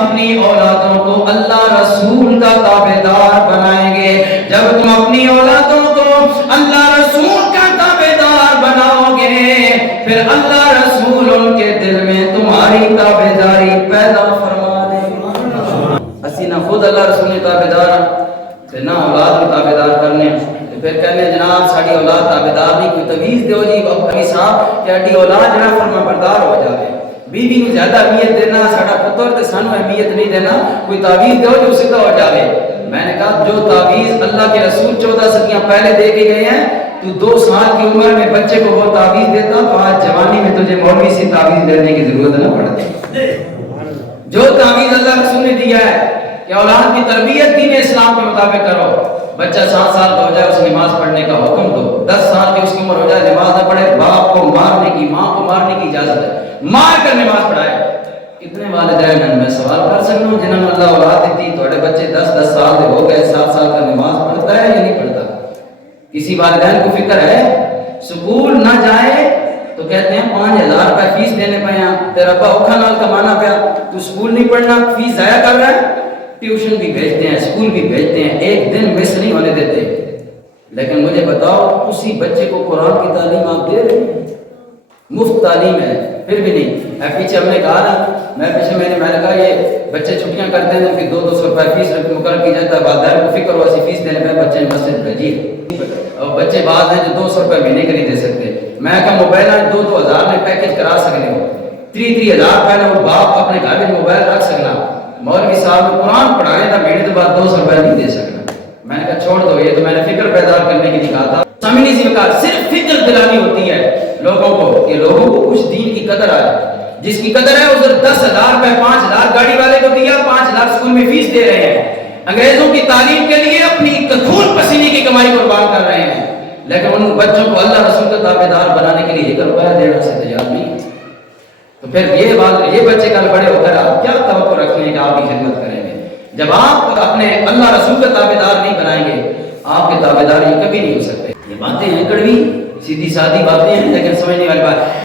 اپنی اولادوں کو اللہ رسول کا تابعدار بنائیں گے، جب تم اپنی اولادوں کو اللہ رسول کا تابعدار بناؤ گے، پھر اللہ رسول ان کے دل میں تمہاری تابعداری پیدا فرما دے گا۔ اسی نہ خود اللہ رسول کی تابعدار پھر نہ اولاد کی تابعدار کرنے، پھر کہنے جناب ساڑی اولاد تابعدار نہیں، کوئی تویز دیو جی بھائی صاحب کہ اڈی اولاد جنہ فرما بردار ہو جائے، بیوی کو زیادہ اہمیت دینا، ساڑا پتر تے سانو اہمیت نہیں دینا، کوئی تعویذ دیو جو سکھا ہو جاوے۔ میں نے کہا جو تعویذ اللہ کے رسول 14 صدیاں پہلے دے کے گئے ہیں، تو 2 سال کی عمر میں بچے کو وہ تعویذ دیتا تو آج جوانی میں تجھے مولوی سے تعویذ دینے کی ضرورت نہ پڑتی۔ جو تعویذ اللہ رسول نے دیا ہے کہ اولاد کی تربیت دین اسلام کے مطابق کرو، بچہ 7 سال کا ہو جائے اس نماز پڑھنے کا حکم دو، 10 سال کی اس کی عمر ہو جائے نماز نہ پڑھے، باپ کو مارنے کی ماں کو مارنے کی اجازت ہے، مار کر نماز پڑھائے۔ کتنے والدین میں سوال کر سکتا ہوں جنہوں نے اللہ اولاد دیتی تھوڑے بچے 10 سال کے ہو گئے، 7 سال کا نماز پڑھتا ہے یا نہیں پڑھتا؟ کسی والدین کو فکر ہے؟ سکول نہ جائے تو کہتے ہیں 5000 روپے فیس دینے پہ ہیں، تیرا ابا اوکھا نال کمانا پیا، تو سکول نہیں پڑھنا، فیس ضائع کر رہا ہے۔ ٹیوشن بھی بھیجتے ہیں، سکول بھی بھیجتے ہیں، ایک دن مس نہیں ہونے دیتے، لیکن مجھے بتاؤ اسی بچے کو قرآن کی تعلیم آپ دے رہے ہیں؟ مفت تعلیم ہے پھر بھی نہیں۔ پیچھے ہم نے کہا نا، میں نے کہا یہ بچے چھٹیاں کرتے ہیں کہ 200 روپے فیس مقرر کی جاتا ہے، والدین کو فکر ہو ایسی فیس دینے میں بچے مسجد بھیجیے، اور بچے بعض ہیں جو 200 روپے مہینے کے نہیں دے سکتے۔ میں کہا موبائل 2,000 میں پیکج کرا سکنے ہو، 3,000 روپے وہ باپ اپنے گھر میں موبائل رکھ سکنا، مولوی صاحب قرآن پڑھانے تھا مہینے کے بعد 200 روپے نہیں دے سکنا۔ میں نے کہا چھوڑ دو، یہ تو میں نے فکر پیدا کرنے کی نہیں کہا تھا، سمجھنے سے کہا صرف فکر دلانی ہوتی ہے لوگوں کو کہ لوگوں کو کچھ دین کی قدر آئے۔ جس کی قدر ہے ادھر 10,000 روپے 5,000 گاڑی والے کو دیا، 5,000 سکول میں فیس دے رہے ہیں، انگریزوں کی تعلیم کے لیے اپنی خون پسینے کی کمائی قربان کر رہے ہیں، لیکن ان بچوں کو اللہ رسول کا تابعدار بنانے کے لیے 1 روپیہ دینے سے تیار نہیں۔ تو پھر یہ بچے کل بڑے ہو کر آپ کیا توقع رکھتے ہیں کہ آپ کی خدمت کریں گے؟ جب آپ اپنے اللہ رسول کا تابعدار نہیں بنائیں گے، آپ کے تابعدار یہ کبھی نہیں ہو سکتے۔ یہ باتیں ہیں کڑوی سیدھی سادی باتیں ہیں لیکن سمجھنے والی بات